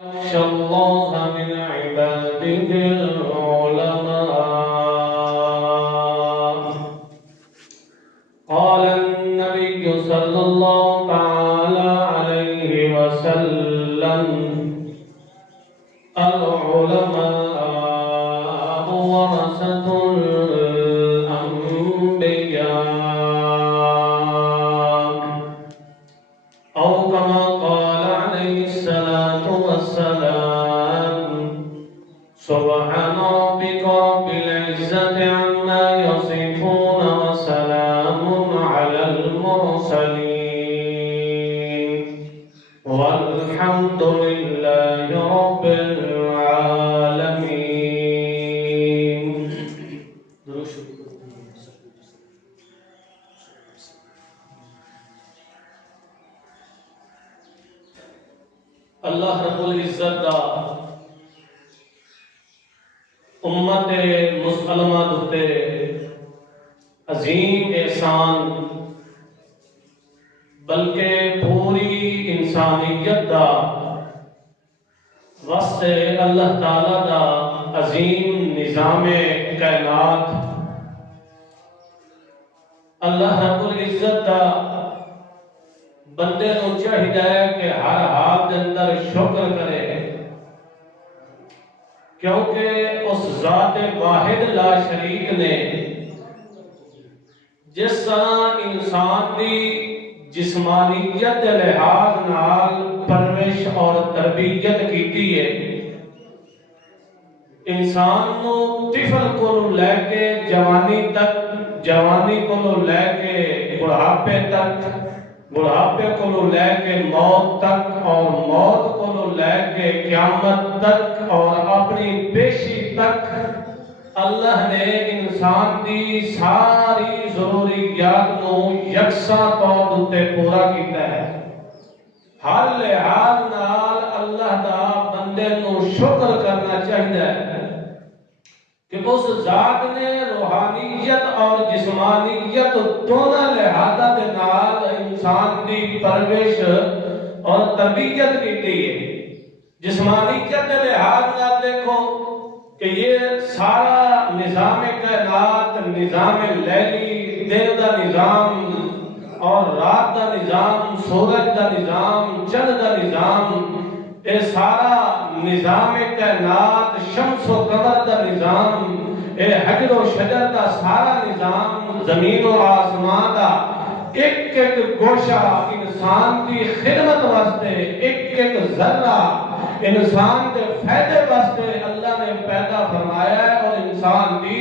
يخشى الله من عباده العلماء. قال النبي صلى الله تعالى عليه وسلم: العلماء ورثة الأنبياء، أو كما قال عليه الصلاة والسلام: سبحان ربك رب العزة عما يصفون وسلام على المرسلين والحمد لله رب العالمين. اللہ رب العزت دا امت مسلمہ دتے عظیم احسان، بلکہ پوری انسانیت دا واسطے اللہ تعالی دا عظیم نظام کائنات، اللہ رب العزت دا بندے کو چاہیے کہ ہر حال کے اندر شکر کرے، کیونکہ اس ذات واحد لا شریک نے جس طرح انسان کی جسمانیت کے لحاظ نال پرورش اور تربیت کیتی ہے، انسان نو طفل کو لے کے جوانی تک، جوانی کو لے کے بڑھاپے تک، بڑھاپے کو لے کے موت تک، اور موت کو لے کے قیامت تک، اور اپنی پیشی تک اللہ نے انسان دی ساری ضروریات نو یکساں طور تے پورا کیتا ہے۔ ہر لحاظ نال اللہ دا بندے نو شکر کرنا چاہیے کہ اس ذات نے روحانیت اور جسمانیت دونوں لحاظاں دے نال انسان دی پرورش اور تربیت کی ہے۔ جسمانیت کے لحاظ نال دیکھو کہ یہ سارا نظام کائنات، نظام لیلی، دن دا نظام اور رات دا نظام، سورج دا نظام، چند دا نظام، یہ سارا نظام کائنات، شمس و قمر دا نظام، یہ حجر و شجر دا سارا نظام، زمین و آسمان دا ایک ایک گوشہ انسان کی خدمت واسطے، ایک ایک ذرہ انسان کے فائدے واسطے اللہ نے پیدا فرمایا ہے، اور انسان کی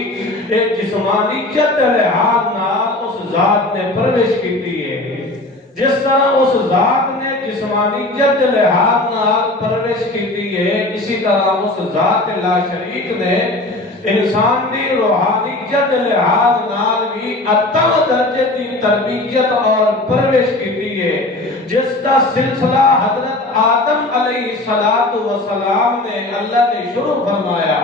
ایک جسمانیت لحاظ نال اس ذات نے پرورش کی ہے۔ جس طرح اس ذات نے جسمانیت لحاظ نال پرورش کی ہے، اسی طرح اس ذات لا شریک نے انسان دی روحانیت لحاظ نال بھی اتم درجے کی تربیت اور پرورش کی ہے، جس کا سلسلہ حضرت آدم علیہ السلام نے اللہ نے شروع فرمایا۔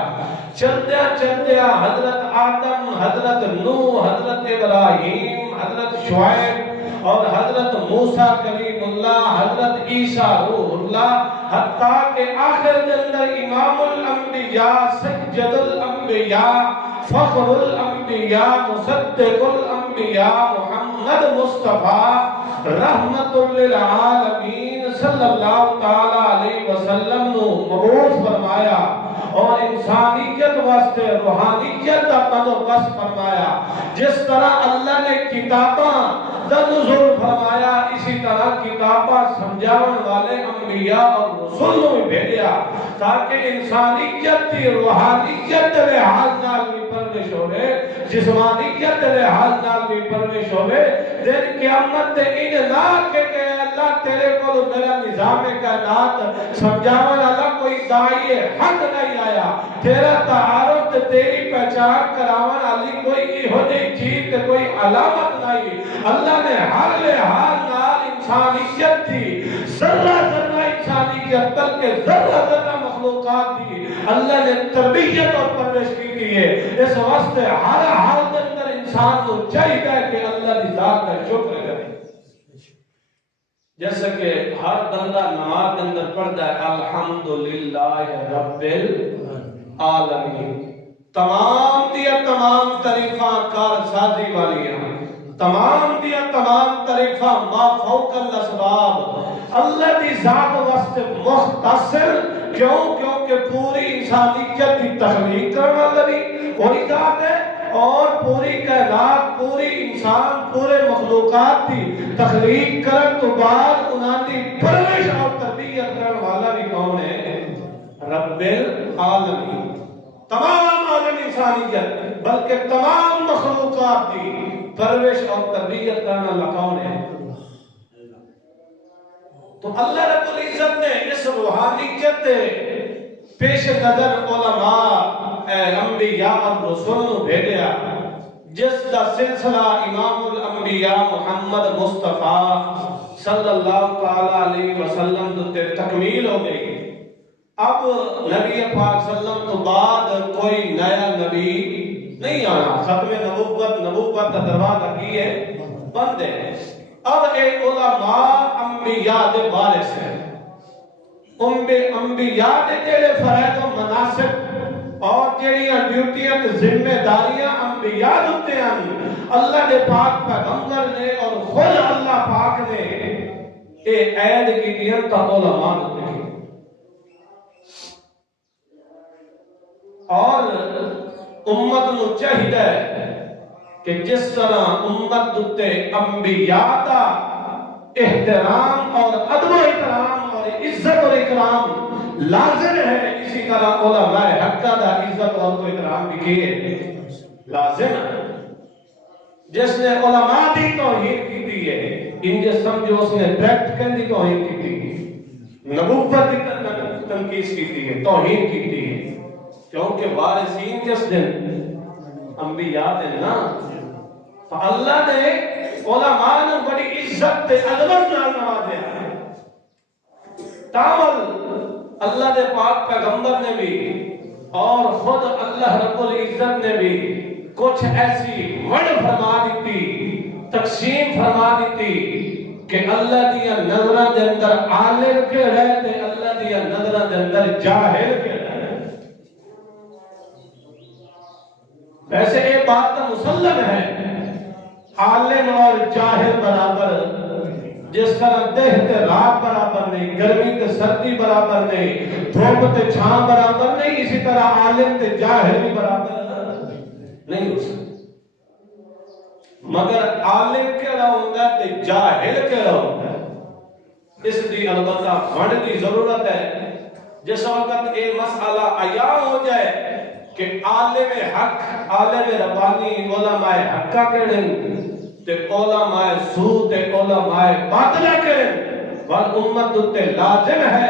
چلدیا چلدیا حضرت آدم، حضرت نوح، حضرت ابراہیم، حضرت شعیب اور حضرت موسیٰ کلیم اللہ، حضرت عیسیٰ روح اللہ، حتیٰ کہ آخر کے اندر امام الانبیاء، سید الانبیاء، فخر الانبیاء، مصدق الانبیاء، محمد مصطفیٰ رحمت للعالمین صلی اللہ تعالی علیہ وسلم نو مبعوث فرمایا، اور انسانیت واسطے روحانیت کا بندوبست فرمایا۔ جس طرح اللہ نے کتاباں دا نزول فرمایا، اسی طرح کتاباں سمجھاون والے انبیاء اور رسول بھی بھیجا، تاکہ انسانیت کی روحانیت لحاظ نال بھی پرورش ہوئے، جسمانیت لحاظ نال بھی پرورش ہوئے۔ دن قیامت دے ان نہ کہ اللہ تیرے کو میرا نظام کائنات سمجھاون والا کوئی داعی حق نہیں آیا، تیرا تعارف تیری پہچان کراون والی کوئی ہو جی چیز کوئی علامت نہیں۔ اللہ نے ہر لحاظ نال انسانیت تھی، ذرہ ذرہ انسانیت بلکہ ذرہ ذرہ مخلوقات تھی، اللہ نے تربیت اور پرورش کی ہے۔ اس واسطے ہر حال کے اندر انسان کو چاہیے کہ اللہ کی ذات کا شکر کرے۔ جیسا کہ ہر بندہ نماز کے اندر پڑھتا ہے الحمدللہ رب العالمین، تمام دیا تمام تعریفاں کارسازی والی ہیں، تمام دیا تمام تعریفاں ما فوق الاسباب اللہ دی ذات واسطے مختصر، کیونکہ پوری انسانیت کی تخلیق کرنے والی وہی ذات ہے، اور پوری کائنات، پوری انسان، پورے مخلوقات کی تخلیق کرن تو بعد انہاں دی پرورش اور تربیت کرنے والا بھی کون ہے؟ رب العالمین۔ تمام عالم انسانیت بلکہ تمام مخلوقات کی پرورش اور تربیت کرنے والا کون ہے؟ تو اللہ رب العزت نے اس روحانیت پیش نظر علماء انبیاء اور رسول بھیجا، جس کا سلسلہ امام الانبیاء محمد مصطفیٰ صلی اللہ علیہ وسلم تے تکمیل ہو گئی۔ اب نبی پاک صلی اللہ علیہ وسلم تو بعد کوئی نیا نبی نہیں آنا، ختم نبوت کا دروازہ کی ہے بند ہے۔ اب ایک علماء انبیاء دے وارث ہیں، انبیاء دے جڑے فرائض و مناسب اور جڑیاں ڈیوٹیاں تے ذمہ داریاں انبیاء دتے ہیں، اللہ دے پاک پیغمبر نے اور خود اللہ پاک نے اے عید کی دیاں تا علماء دتے ہیں۔ اور امت نو چاہیے کہ جس طرح امت دتے انبیاء دا احترام اور ادب و احترام اور عزت اور اکرام لازم ہے، اسی طرح علماء حق دا عزت اور احترام بھی کیے لازم ہے۔ جس نے علماء دی توہین کی ہے، انجے سمجھو اس نے پریکٹیکل دی توہین کی ہے، نبوت دی تنقیص کی ہے، توہین کی ہے، کیونکہ وارثین کس دن انبیاء دے نا، تو اللہ نے علماء نے بڑی عزت تے عظمت نال نوازیا۔ تاول اللہ دے پاک پیغمبر نے بھی اور خود اللہ رب العزت نے بھی کچھ ایسی وڈ فرما دیتی، تقسیم فرما دیتی کہ اللہ دیا نظرہ دے اندر عالم کے رہتے، اللہ دیا نظرہ دے اندر جاہل کے رہتے۔ ویسے یہ بات تو مسلم ہے، عالم اور جاہل برابر، جس طرح دہ تے رات برابر نہیں، گرمی تے سردی برابر نہیں، دھوپ تے چھاں برابر نہیں، اسی طرح عالم تے جاہل بھی برابر نہیں ہو سکتے۔ مگر عالم کیڑا ہوندا ہے تے جاہل کیڑا ہوندا ہے، اس دی البتہ ونڈ دی ضرورت ہے۔ جس وقت یہ مسئلہ عیاں ہو جائے کہ عالم حق، عالم ربانی، علماء حقہ کہڑے تے علماء سو تے علماء باطلہ کہڑے، بل امت تے لازم ہے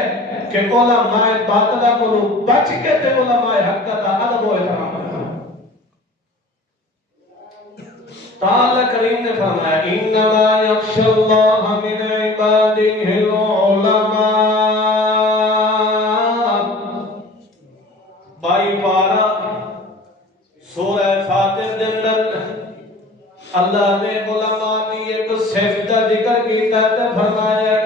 کہ علماء باطلہ کو بچ کے تے علماء حقہ تا ادب و احترام کرنا۔ تعالیٰ کریم نے فرمایا انما یخشی اللہ من عبادہ العلماء، بائی پارہ سورہ فاتر دے اندر اللہ نے علماء دی ایک صفت کا ذکر کیتا ہے، فرمایا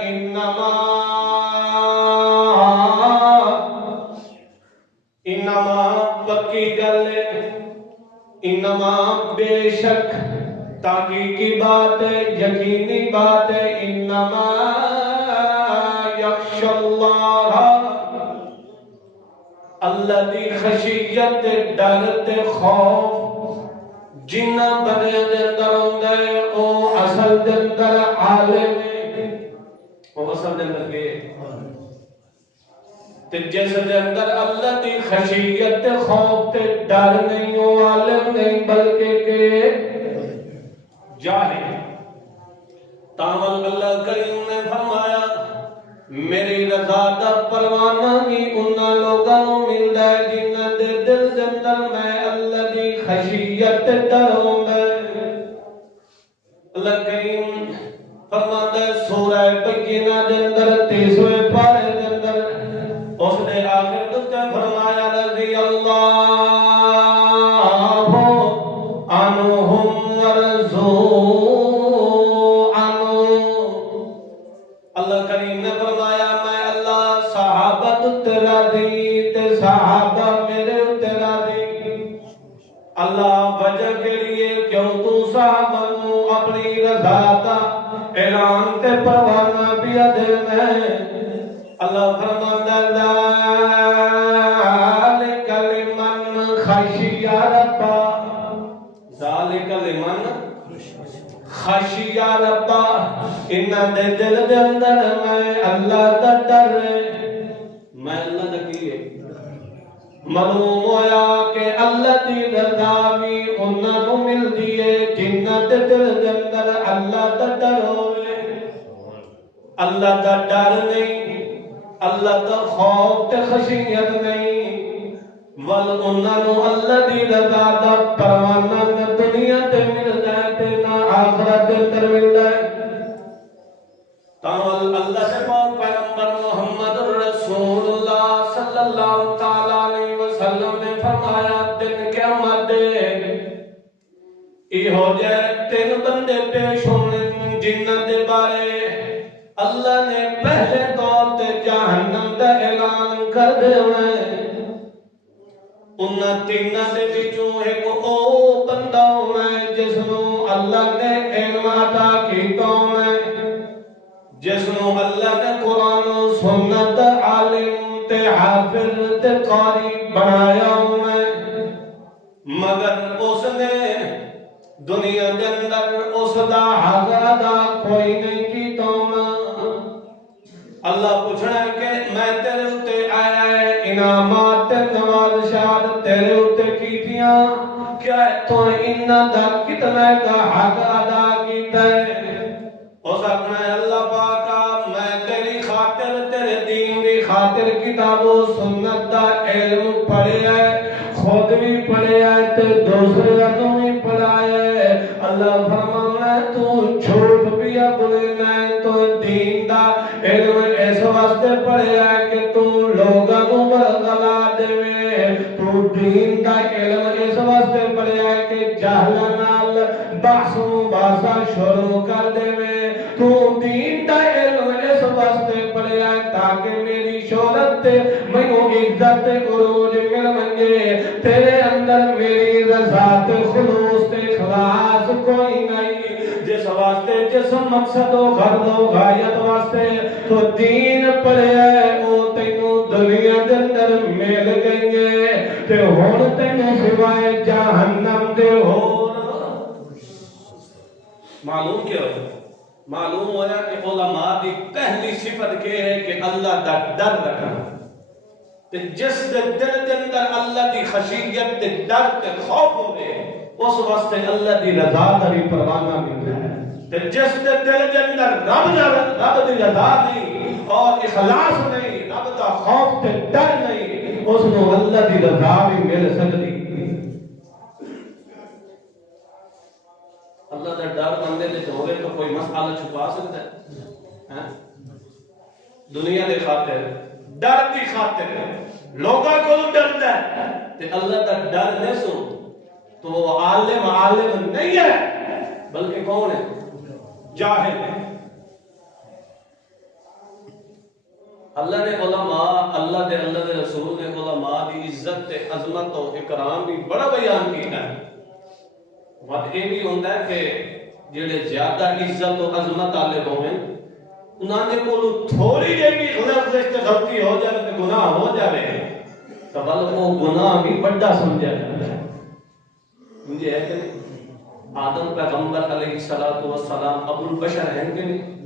انما پکی گل ہے، انما بے شک تحقیقی بات ہے، یقینی بات ہے، انما یخشی اللہ، اللہ دی خشیت ڈر تے خوف جنہ بندے دے اندر ہوندا ہے، او اصل دے اندر عالم ہے، او اصل دے اندر کے تے جس دے اندر اللہ دی خشیت تے خوف تے ڈر نہیں، او عالم نہیں بلکہ کہ جاہل۔ تاول اللہ کریم نے فرمایا میری رضا دا پروانہ بھی انہاں لوگاں نوں ملدا ہے جنہاں دے دل دے اندر میں اللہ دی خشیت ڈر ہوندا ہے۔ اللہ کریم فرماتا ہے سورہ بینہ دے اندر 30ویں پارے دے اندر اس نے آخر تے فرمایا رضی اللہ عنہم ورضوا عنہ، راضی تے صحابہ میرے تے راضی اللہ وجہ کے لیے کیوں تو صحابہ نو اپنی رضا دا اعلان تے پروانہ پیا دے میں اللہ فرماندا ذالک لمن خشی ربا ذالک لمن خشی ربا انہاں دے دل دے اندر میں اللہ دا ڈر میں اللہ دا کی معلوم ہویا کہ اللہ دی رضا بھی انہاں نوں ملدی ہے جنہاں دے دل دے اندر اللہ دا ڈر ہوے اللہ دا ڈر نہیں اللہ دا خوف تے خشیت نہیں ول انہاں نوں اللہ دی رضا دا پروانہ نہ دنیا تے ملدا ہے تے نہ آخرت دے اندر ملدا ہے تاول اللہ سے پاک پیغمبر محمد رسول اللہ صلی اللہ تعالی علیہ وسلم نے فرمایا دن قیامت دے ای ہو جائے تین بندے پیش ہونے جنہاں دے بارے اللہ نے پہلے طور تے جہنم دا اعلان کر دے ہوئے انہاں تیناں دے وچوں ایک او بندہ ہوئے جس نوں اللہ نے علم عطا کیتا ہوئے جس نوں اللہ نے قرآن و سنت عالم تے حافظ تے قاری بنایا ہوئے مگر اس نے دنیا دے اندر اس دا حق ادا کوئی نہیں کیتا اللہ پوچھنا ہے کہ میں تیرے اتے آیا ہے انعامات نوازشات تیرے اتے کیتیاں کیا تو انہاں دا کتنا دا حق ادا کیتا ہے ہو سکنا ہے اللہ پاکا میں تیری خاطر تیرے دین دی خاطر کتاب و سنت دا علم پڑھے ہے خود بھی پڑھے ہے تے دوسرے کو بھی پڑھایا ہے اللہ فرمانا ہے تو جھوٹ بھی بولنا ہے تو دین دا علم اس واسطے پڑھے ہے کہ تو لوگاں کو برگلا دے تو دین دا علم اس واسطے پڑھے ہے کہ جہل نال بحث و باسا شروع کر دے تو دین دا علم اس واسطے پڑھے ہے تاکہ میری شہرت تے مینوں عزت تے عروج مل منگے تیرے اندر میری رضا تے خلوص تے اخلاص کوئی نہیں جس واسطے جس مقصد و غرض و غایت واسطے تو دین پڑھے ہے او تینوں دنیا دے اندر مل گئی ہے تے ہن تینوں سوائے جہنم دے ہور معلوم کیا ہو معلوم ہوا کہ علماء دی پہلی صفت کے ہے کہ اللہ دا ڈر رکھنا تے جس دے دل دے اندر اللہ دی خشیت تے ڈر تے خوف ہوئے اس واسطے اللہ دی رضا دا بھی پروانہ ملتا ہے تے جس دے دل دے اندر رب دی رضا نہیں اور اخلاص نہیں رب دا خوف تے ڈر نہیں اس نو اللہ دی رضا بھی مل سکتی اللہ دا ڈر بندے دے ہوئے تو کوئی مسئلہ چھپا سکتا ہے دنیا دے خاطر ڈر دی خاطر لوگاں کو ڈردا ہے تے اللہ دا ڈر نہیں سو تو عالم نہیں ہے بلکہ کون ہے جاہل ہے اللہ نے علماء اللہ دے رسول نے علماء دی عزت تے عظمت و اکرام بھی بڑا بیان کیتا ہے بات یہ بھی ہوتا ہے کہ جڑے زیادہ عزت و عظمت والے ہوئے انہاں دے کولوں تھوڑی جی بھی غلطی ہو جائے تے گناہ ہو جائے تو بلکہ وہ گناہ بھی بڑا سمجھا جاتا ہے مجھے ہے کہ آدم پیغمبر علیہ السلام ابو البشر ہیں کہ نہیں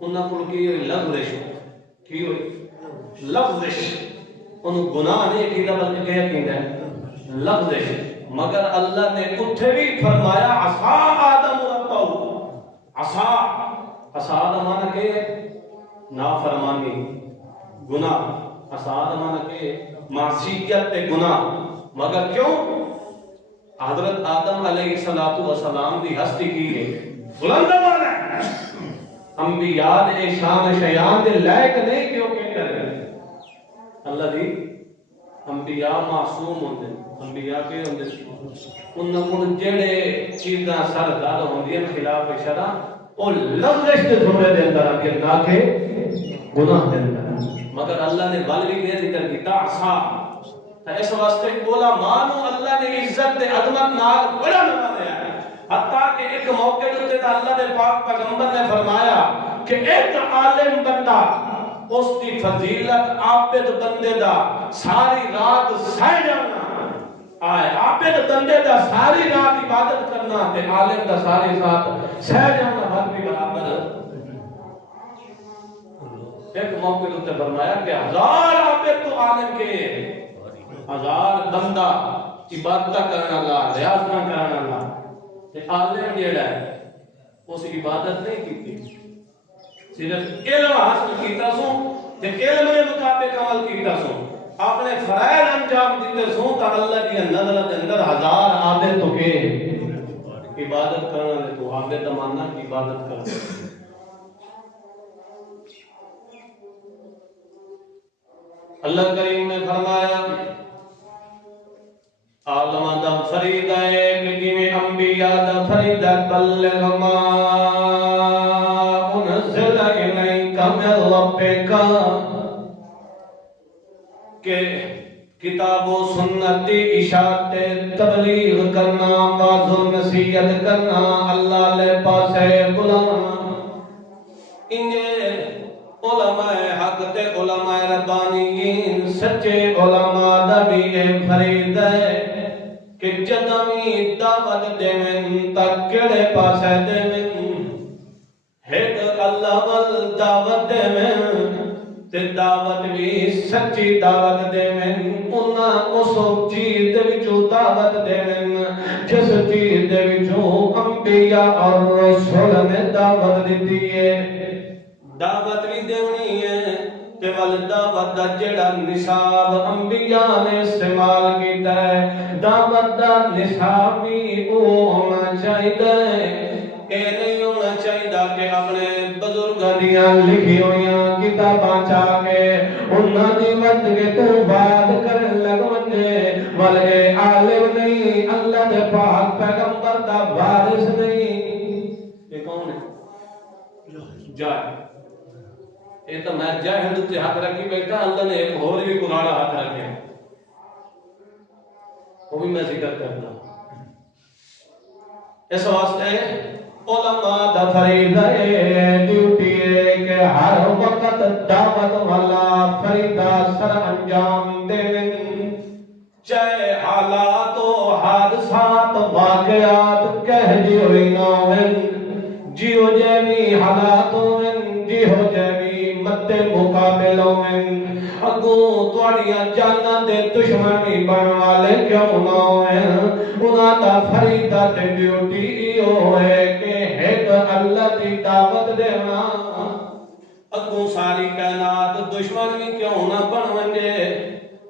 انہاں کول کی لغزش کی ہوئی لغزش انہوں گناہ نہیں کیتا بلکہ کیا کیتا لغزش مگر اللہ نے اتھے بھی فرمایا عصا آدم ربہ عصا آدم مانا کہ نافرمانی گناہ عصا آدم مانا کہ معصیت گناہ مگر کیوں حضرت آدم علیہ السلام دی ہستی کی ہے بلند مانا انبیاء دے شان شیان دے لائق نہیں کیوں کہ کر رہے اللہ دی انبیاء معصوم ہوندے انبیاء کے ہوندے انہاں کول جڑے چیزاں سر دار ہوندیاں خلاف شرع او لفظ دے زمرے دے اندر آ کے نہ کہ گناہ دے اندر مگر اللہ نے بل بھی کیا ذکر کیتا عصا. اس واسطے علماء نو اللہ نے عزت تے عظمت نال بڑا نوازیا ہے. حتیٰ کہ ایک موقع تے اللہ نے پاک پیغمبر نے فرمایا کہ ایک عالم بندہ اس کی فضیلت عابد بندے دا ساری رات سہ جانا آئے. عابد بندے دا ساری رات عبادت کرنا تے عالم دا ساری رات سہ جانا حد بھی برابر. ایک موقع تے فرمایا کہ 1000 عابد تو عالم کے 1000 بندہ عبادت کرنا اللہ ریاض نہ کرنا اللہ تے عالم جیڑا ہے اس عبادت نہیں کیتی صرف علم حاصل کیتا سو تے علم کے مطابق عمل کیتا سو اپنے فرائض انجام دیتے سو تا اللہ دی نظر دے اندر 1000 عابد تو کے عبادت کرنا تے تو عابد ماننا کی عبادت کرنا. اللہ کریم نے فرمایا عالم دا فریضہ ہے کہ جویں انبیاء دا فریضہ بلغ ما انزل الیک من ربک کہ کتاب و سنت دی اشاعت تبلیغ کرنا واعظ و نصیحت کرنا اللہ لے پاسے بلانا. انجے علماء حق تے علماء ربانیین سچے علماء دا بھی فریضہ ہے کہ جدویں دعوت دیویں تک کیڑے پاسے دیویں ایک اللہ وال دعوت دیویں تے دعوت بھی سچی دعوت دیویں انہاں اس چیز دے وچوں دعوت دیویں جس چیز دے وچوں انبیاء اور رسول نے دعوت دتی ہے. دعوت بھی دینی ہے تے ول دعوت دا جڑا نصاب انبیاء نے استعمال کیتا ہے دعوت دا نصاب بھی او ہونا چاہیے. اے نہیں ہونا چاہیے کہ اپنے بزرگاں دیاں لکھی ہوئیاں کتاباں چا کے انہاں دی مت کے تو بات کرن لگ ونجے بلکہ عالم نہیں اللہ دے پاک پیغمبر دا وارث نہیں. یہ کون ہے؟ جاہل. یہ تو میں جاہل تے ہاتھ رکھی بیٹھا اللہ نے ایک اور بھی کلاڑا ہاتھ رکھے وہ بھی میں ذکر کرتا. اس واسطے علماء دا فریضہ ہے ڈیوٹی ہے کہ ہر وقت دعوت والا فریضہ سر انجام دے چاہے حالات و حادثات واقعات کہہ دیو نہ جیو جیوی حالات جیو جیوی مد مقابلوں میں اگوں تواڈیاں جاناں دے دشمن بھی بن والے کیوں نہ ہوئے انہاں دا فریضہ تے ڈیوٹی ہوئے کہ ایک اللہ دی دعوت دینا اگوں ساری کائنات دشمن بھی کیوں نہ بن ونجے.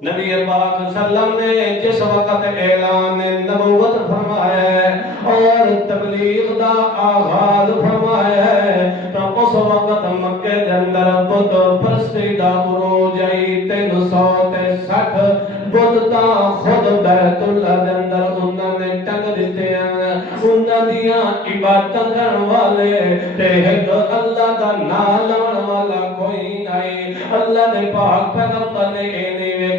نبی پاک صلی اللہ علیہ وسلم نے جس وقت اعلان نبوت فرمایا ہے اور تبلیغ دا آغاز فرمایا ہے تو اس وقت مکے دے اندر بت پرستی دا عروج آئی 360 بت تاں خود بیت اللہ دے اندر انہاں نے ٹنگ دتے ہیں انہاں دیاں عبادت کرن والے تے ایک اللہ دا نام لون والا کوئی نہیں. اللہ دے پاک پیغمبر نے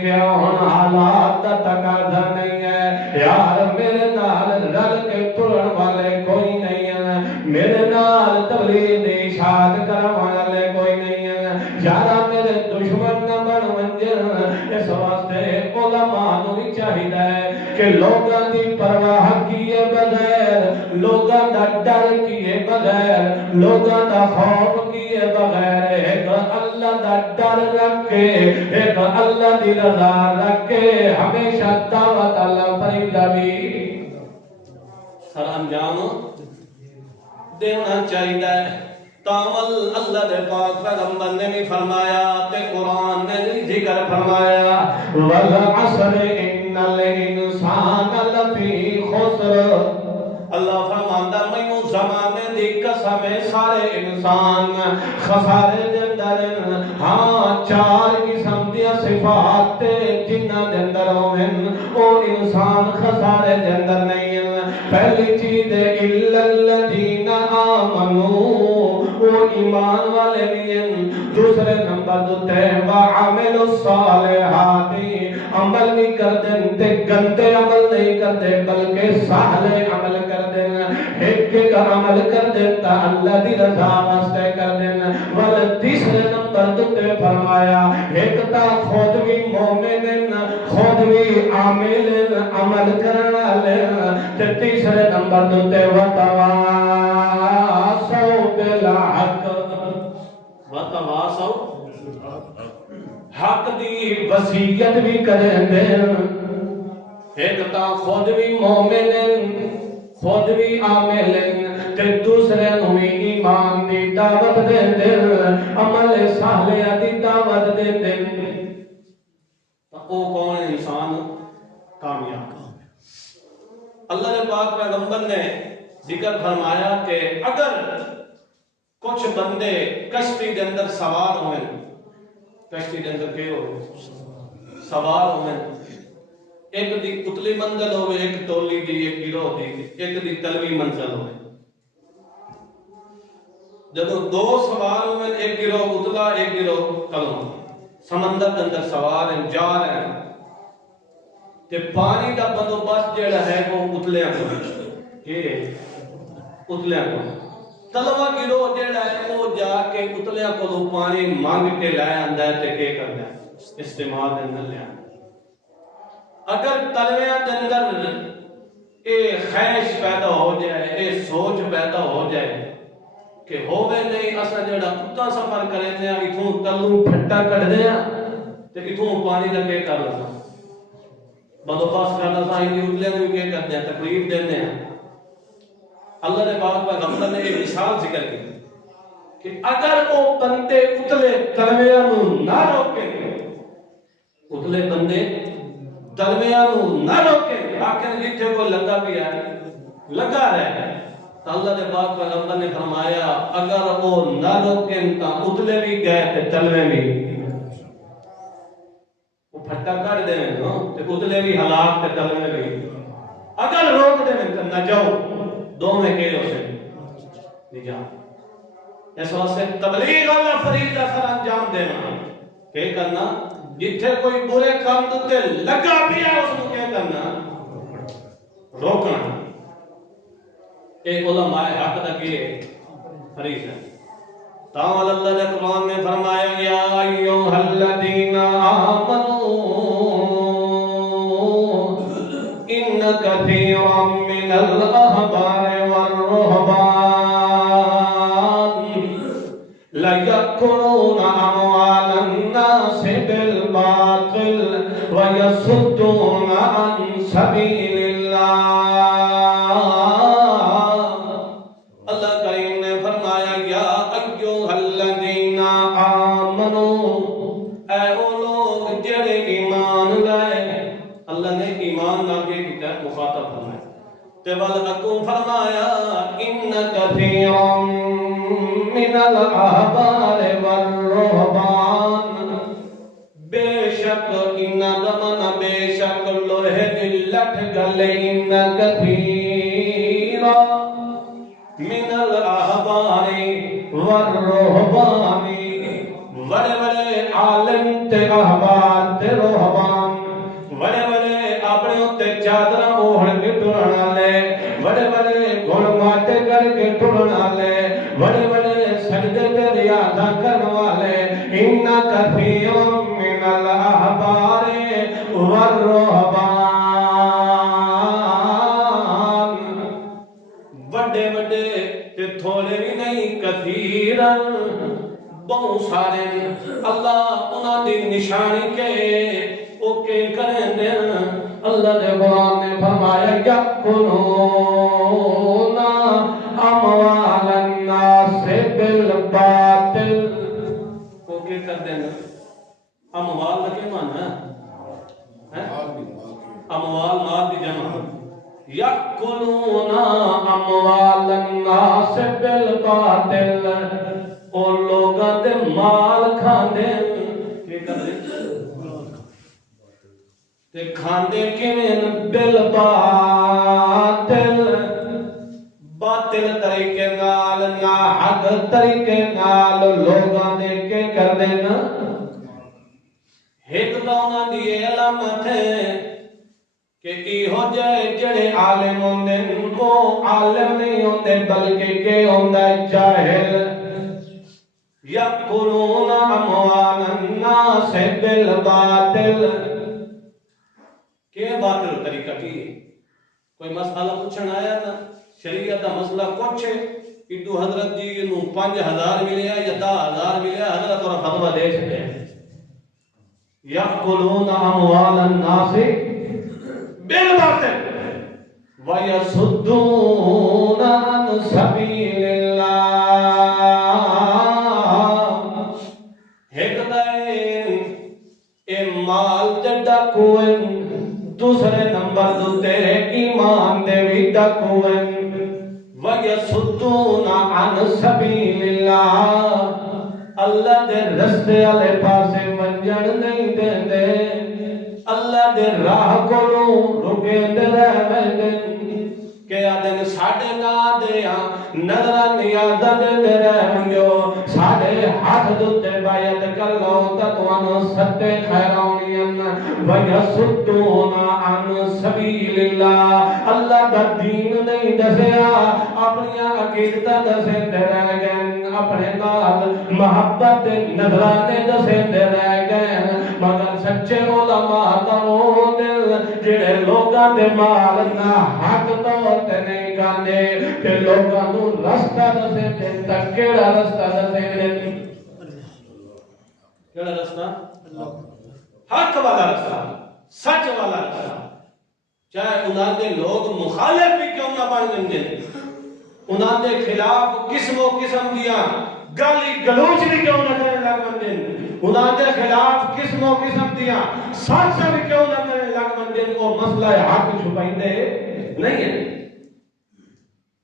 کیا ہن حالات دا تقاضا نہیں ہے یار میرے نال رل کے ٹرن والے کوئی نہیں ہے میرے نال تبلیغ دی اشاعت کرن والے کوئی نہیں ہے یار میرے دشمن نہ بن ونجن. اس واسطے علماء نوں بھی چاہیے کہ لوگاں دی پرواہ کیے بغیر لوگاں دا ڈر کیے بغیر لوگاں دا خوف کیے بغیر ایک اللہ دا ڈر رکھ کے ایک اللہ دی رضا رکھ کے ہمیشہ دعوت اللہ فریضہ بھی سر انجام دینا چاہیے. تامل اللہ دے پاک پیغمبر نے بھی فرمایا تے قرآن نے بھی ذکر فرمایا والعصر ان الانسان لفی خسر. اللہ فرماندا مینوں زمانے دی قسم ہے سارے انسان خسارے دے اندر اندر ہاں چار قسم دیا صفات جنہ دے اندر ہوئن او انسان خسارے دے اندر نہیں ہیں. پہلی چیز الا الذین آمنوا وہ ایمان والے بھی ہیں. دوسرے نمبر دوتے وعملوا الصالحات عمل نہیں کر دیں تے گندے عمل نہیں کر دیں بلکہ صالح عمل کر دیں. ایک کا عمل کر دیتا اللہ دی رضا واسطے کر دینا. ول تیسرے نمبر دوتے فرمایا ایک تا خود بھی مومن خود بھی عامل عمل کرنا لے. تے تیسرے نمبر دوتے وتواصوا بالحق وتواصوا حق دی وصیت بھی کریں دے. ایک تا خود بھی مومن خود بھی عامل تے دوسرے نو ایمان دی دعوت دین دے عمل صالح دی دعوت دین دے. او کون انسان کامیاب؟ اللہ نے پاک پیغمبر نے ذکر فرمایا کہ اگر کچھ بندے کشتی دے اندر سوار ہوئے کشتی دے اندر کیا ہوئے سوار ہوئے ایک دی اتلی منزل ہوئے ایک ٹولی دی ایک گروہ دی ایک دی تلوی منزل ہوئے. جدو دو سوار ہوئے ایک گروہ اتلا ایک گروہ تلوی سمندر کے اندر سوار ہیں جا رہے ہیں تے پانی دا بندوبست جڑا ہے وہ اتلیاں کو یہ اتلیاں کو تلوا گروہ جڑا ہے وہ جا کے اتلیاں کو پانی مانگ کے لائے آندا ہے تے کیا کرنا ہے استعمال دے اندر لے آندا. اگر تلویاں دے اندر اے خیش پیدا ہو جائے اے سوچ پیدا ہو جائے کہ ہووے نہیں اسا جڑا کتا سفر کرے تے ایتھوں تلو پھٹا کڈ دیاں تے ایتھوں پانی دا کیا کر لگا بندوبست کرنا سا ان اٹلے نو کیا کرتے ہیں تکلیف دیندے ہیں. اللہ نے پاک پیغمبر نے ایک مثال ذکر کی کہ اگر وہ بندے اتلے تلویاں نو نہ روکیں اتلے بندے تلویاں نو نہ روکیں آخر جتھے کوئی لگا بھی ہے لگا رہے تو اللہ نے پاک پیغمبر نے فرمایا اگر وہ نہ روکیں تو اتلے بھی گئے تے تلوے بھی وہ پھٹا کر دے نا تے اتلے بھی ہلاک تے تلوے بھی اگر روک دے تو نہ جاؤ دو میں کے ہو سے نجات. اس واسطے تبلیغ اللہ فریضہ سر انجام دینا کہ کرنا جتھے کوئی برے کام تے لگا بھی ہے اس کو کیا کرنا روکنا. ایک علماء حق دا کی فریضہ تاول اللہ نے قرآن میں فرمایا یا ایھا الذین آمنوا ان کثیرا من الاحبار والرہبان لیأکلون اموال الناس بالباطل ویصدون عن سبیل اللہ. اللہ کریم نے فرمایا یا ایھا الذین آمنوا اے او لوگ جڑے ایمان لائے. اللہ نے ایمان لا کے کیا مخاطب فرمایا تے ولکم فرمایا ان کثیرا من الاحبار والرہبان بے شک ان زمان بے شک لوہے دل لٹ گلے ان کثیرا من الاحبار والرہبان بڑے بڑے عالم تے احبار تے رہبان بڑے بڑے اپنے تے چادر اوڑھ کے ٹرن والے بڑے بڑے گھڑ ماٹے کر کے ٹرن والے بڑے بڑے سجدے تے ریاضہ کرنے والے ان کثیر من الاحبار والرہبان بڑے بڑے تے تھوڑے بھی نہیں کثیر بہت سارے اللہ انہاں دی نشانی کے اوکے کریں دے. اللہ نے قرآن میں فرمایا یأکلون اموال الناس بالباطل اوکے کر دیں اموال کا کیا معنی ہے اموال مال دی جمع یأکلون اموال الناس بالباطل اور لوگاں دے مال تے کھاندے کیویں بالباطل، باطل طریقے نال، ناحق طریقے نال لوگاں دے کے کردے نا۔ ایک تو انہاں دی علامت ہے کہ ایہو جڑے عالم ہوندے وہ عالم نہیں ہوندے بلکہ کہ ہوندا جاہل۔ یأکلون اموال الناس بالباطل، کہ باطل طریقہ کی ہے؟ کوئی مسئلہ پوچھن آیا نا شریعت دا مسئلہ کچھ ہے ادو حضرت جی نو 5000 ملیا یا 10000 ملیا، حضرت اور فتویٰ دے چھڑے۔ یأکلون اموال الناس بالباطل وَيَصُدُّونَ عَنْ سَبِيلِ اللَّهِ۔ ایک دائیں اے مال دے ڈاکوئن، دوسرے نمبر دوتے ایمان دے بھی ڈاکوئن۔ وَيَصُدُّونَ عَنْ سَبِيلِ اللَّهِ، اللہ دے رستے والے پاسے منجن نہیں دیندے، اللہ دے راہ کو رکیندے رہندے کہ آدم ساڑھے نہ دیا نظرہ نیازہ دے رہنگیو، ساڑھے ہاتھ دوتے بایت کر لو تتوانو ستے خیرونین۔ وَيَصُدُّونَ عَنْ سَبِيلِ اللَّهِ، اللہ دا دین نہیں دسیا، اپنی عقیدتہ دسے دے رہ گئے، اپنے نال محبت نظرانے دسے دے رہ گئے، مگر سچے علماء دا وہ دل جڑے لوگاں دے مال نہ حق طور تے نہیں گاندے کہ لوگاں نو رستہ دسے دے تک کیڑا رستہ دسے دے؟ کیڑا رستہ؟ حق والا رستہ، سچ والا رستہ، چاہے انہاں دے لوگ مخالف بھی کیوں نہ بن گئے، انہاں دے خلاف قسم و قسم دیا گالی گلوچ بھی کیوں نہ کرنے لگ بندے، انہاں دے خلاف قسم و قسم دیا سچ بھی کیوں نہ کرنے لگ بندے، وہ مسئلہ حق چھپائیں دے نہیں ہے۔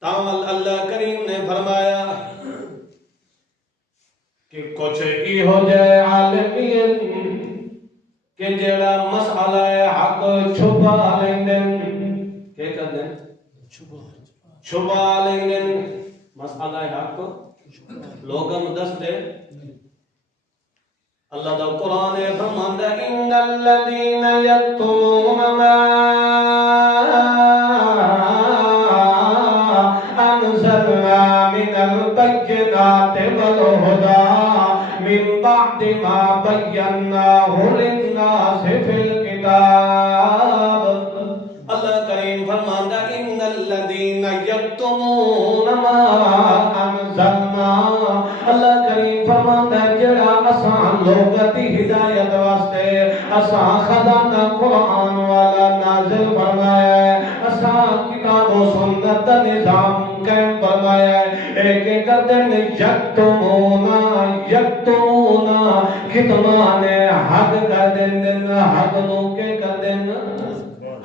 تاول اللہ کریم نے فرمایا کہ کچھ ای ہو جائے عالمین کہ جڑا مسئلہ حق چھپا لیں دن، کیا کر دیں؟ چھپا لیں دن مسئلہ حق لوگم دس دے۔ اللہ دا قرآن فرماندا ان الذین یکتمون ما انزلنا من البینات والہدی من بعد ما بیناہ للناس فی الکتاب۔ اللہ کریم فرماندا ان الذین یکتمون ما انزلنا، اللہ کریم فرماندا جڑا اساں لوگاں دی ہدایت واسطے اساں خزانہ قرآن والا نازل فرمایا ہے، اساں کتاب و سنت دا نظام قائم فرمایا ہے، ایک قدم یکتمونا کتمان حق کر دن، حق نو کے کر دن،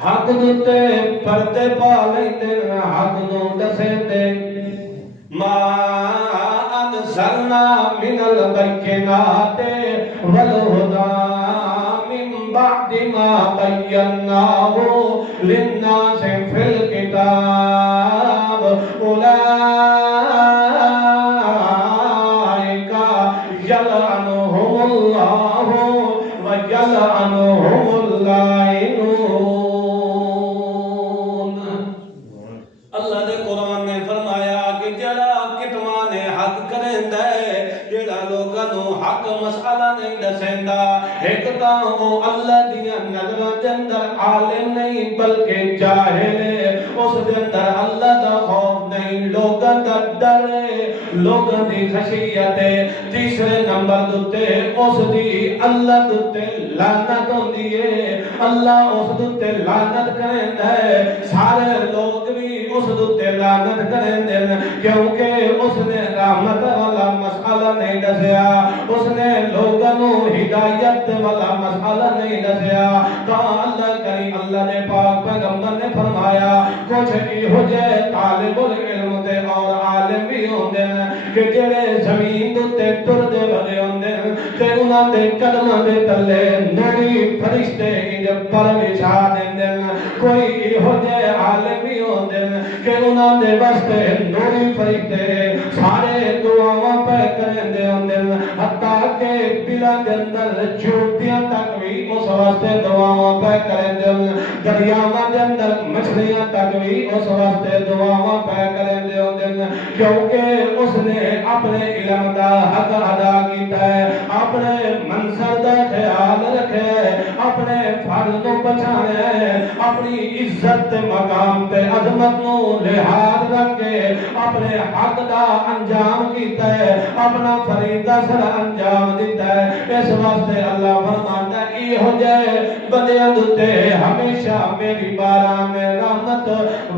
حق دوتے پردے پا لیں دن، حق نو دسے دن۔ ما انزلنا من البینات والہدی من بعد ما بیناہ للناس فی الکتاب اولئک یلعنہم اللہ ویلعنہم اللاعنون۔ اللہ دے قرآن نے فرمایا کہ جڑا کتمان حق کریندا ہے، جڑا لوگاں نو حق مسئلہ نہیں دسیندا، ایک تاں وہ اللہ دیاں نظراں دے اندر عالم نہیں بلکہ جاہل ہے، اس دے اندر اللہ دا خوف نہیں، لوگاں دا ڈر ہے، لوگاں دی خشیت ہے۔ تیسرے نمبر دوتے اس دی اللہ دوتے لعنت ہوندی ہے، اللہ اس دوتے لعنت کریندا ہے، سارے لوگ بھی اس دوتے لعنت کریں دن، کیونکہ اس نے رحمت والا مسئلہ نہیں دسیا، اس نے لوگوں ہدایت والا مسئلہ نہیں دسیا۔ تو اللہ کریم اللہ نے پاک پیغمبر نے فرمایا کچھ ہی ہو جائے طالب العلم تے اور عالم بھی ہوندے ہیں کہ جڑے زمین تے ٹردے والے ہوندے ہیں تے انہاں دے قدماں دے تلے نبی فرشتے فرشتے انج پر بچھا دیندے کوئی ایہو جے عالم بھی ہوندے کہ انہاں دے واسطے نوری فرشتے سارے دعاواں پہ کریندے ہوندے حتیٰ کہ دلاں دے اندر چوٹیاں تک بھی اس واسطے دعاواں پہ کریندے دریاواں دے اندر مچھلیاں تک بھی اس واسطے دعاواں پہ کریندے ہوندے کیونکہ اس نے اپنے علم دا حق ادا کیتا ہے اپنے منصب دا خیال رکھے اپنے فرض کو پہچانے اپنی عزت مقام تے عظمت نو لحاظ رکھ کے اپنے حق دا انجام کیتا ہے اپنا فریضہ سر انجام دیتا ہے اس واسطے اللہ فرماتا ہے ایہو جے بندیاں دے ہمیشہ میری بارہ میں رحمت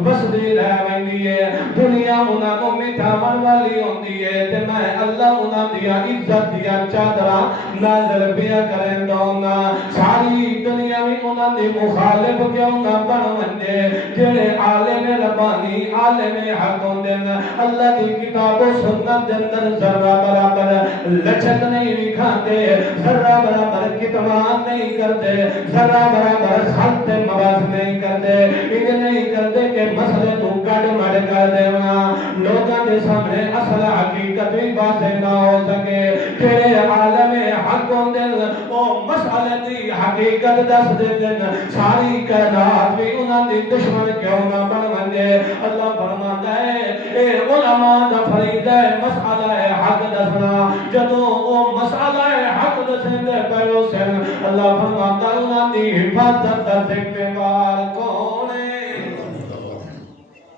بسدی رہ ویندی ہے دنیا انہاں کو مٹھاون والی ہوندی ہے تے میں اللہ انہاں دیا عزت دیا چادراں نازل پیا کریندا ہوندا ساری دنیا بھی انہاں دی مخالف کیوں نہ بن وندے جڑے عالم ربانی عالم حق ہوندے اللہ دی کتاب و سنت دے اندر ذرہ برابر لچک نہیں دکھاندے ذرہ برابر کتمان نہیں کرتے ذرہ برابر خلط مواز نہیں کرتے یہ نہیں کرتے کہ مسئلے تو گڑ مڑ کر دینا لوگاں دے سامنے اصل حقیقت بھی واضح نہ ہو سکے تیرے عالم حق ہوندے او مسئلے دی حقیقت دس دیندے ساری کائنات بھی انہاں دی دشمن کیوں نہ بن وندے اللہ فرماتا ہے اے علماء دا فریضہ ہے مسئلہ حق دسنا جدوں او مسئلہ حق دسندے پئے سن اللہ فرماتا ہے انہاں دی حفاظت دا ذمہ دار کون ہے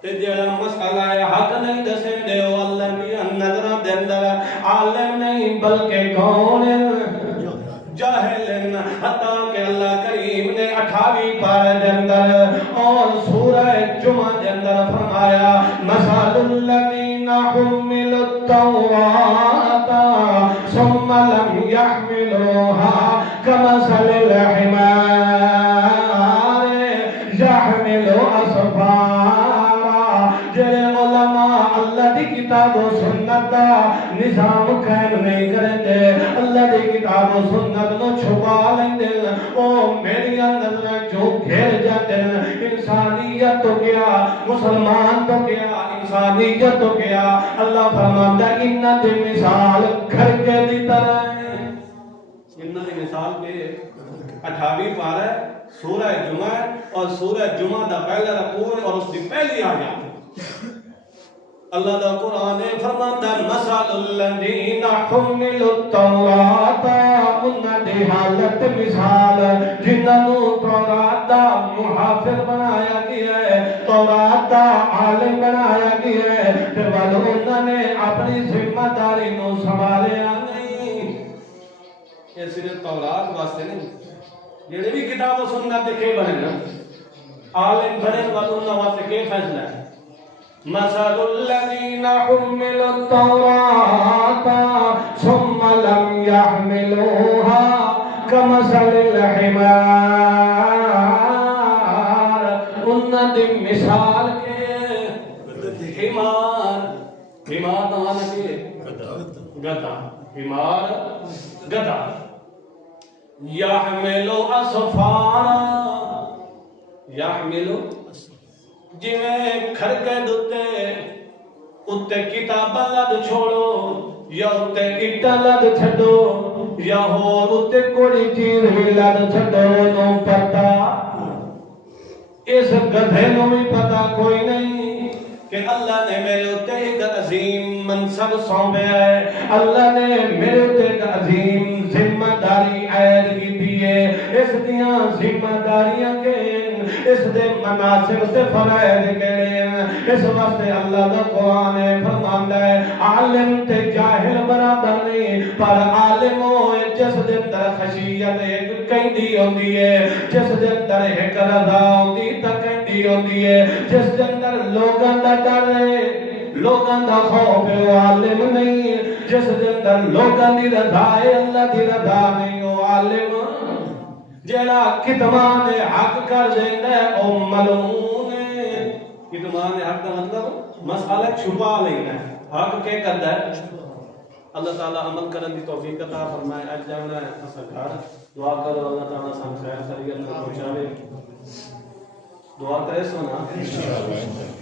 تے جڑا مسئلہ حق نہیں دسندے او اللہ دی نظراں دے اندر عالم نہیں بلکہ کون ہے جاہل حتیٰ کہ اللہ کریم نے 28 پارے دے اندر اور سورہ جمعہ دے اندر فرمایا مثل الذین حملوا التوراۃ ثم لم يحملوها كمثل الحمار يحمل اسفارا جڑے علماء اللہ دی کتاب و سنت دا نظام قائم نہیں کرتے اللہ دی کتاب و سنت نو چھپا لیندے او میری نظر جو گھر جاتے انسانیت تو کیا مسلمان تو کیا انسانیت تو کیا اللہ فرماتا ہے انہاں دی مثال گھر کے دی طرح ہے انہاں دی مثال کے 28 پارہ سورہ جمعہ اور سورہ جمعہ دا پہلا رکوع اور اس دی پہلی آیات اللہ دا قرآن فرماتا ہے مثل الذین حملوا التوراۃ انہاں دی حالت مثال جنہاں نو تورات دا محافظ بنایا گیا ہے تورات دا عالم بنایا گیا ہے تے والو انہاں نے اپنی ذمہ داری نو سنبھالیا نہیں یہ صرف تورات واسطے نہیں جڑے بھی کتاب و سنت دے کے بنے نا عالم بنے والو انہاں واسطے کے فیصلہ ہے مثل الذین حملوا التوراۃ ثم لم يحملوها كمثل الحمار انہاں دی مثال کے حمار حمار نہ لگے گدھا حمار گدھا يحمل اسفارا يحمل جویں کھڑکے دتے اتے کتاباں لد چھوڑو یا اتے اٹا لد چھڈو یا ہور اتے کوئی چیز بھی لد چھڈو نو پتا اس گدھے نو بھی پتا کوئی نہیں کہ اللہ نے میرے اتے ایک عظیم منصب سونپیا ہے اللہ نے میرے اتے ایک عظیم ذمہ داری عائد کی ہے اس دیاں ذمہ داریاں کے اس دے مناسب سے فرائض کہڑے ہیں اس واسطے اللہ دا قرآن فرماندا ہے عالم تے جاہل برابر نہیں پر عالم ہوئے جس دے اندر خشیت ایک کہندی ہوندی ہے جس دے اندر ایک رضا ہوندی تا کہندی ہوندی ہے جس دے اندر لوگاں دا ڈر ہے لوگاں دا خوف ہے وہ عالم نہیں جس دے اندر لوگاں دی رضا ہے اللہ دی رضا نہیں وہ عالم جڑا کتمان حق کر دیندا ہے او ملعون ہے کتمان حق کا مطلب مسئلہ چھپا لینا ہے حق کے کردا ہے اللہ تعالی عمل کرن دی توفیق عطا فرمائے اج جانا ہے اصل گھر دعا کرو اللہ تعالیٰ سان خیر خیریت پہنچاوے. دعا کرے سو نا.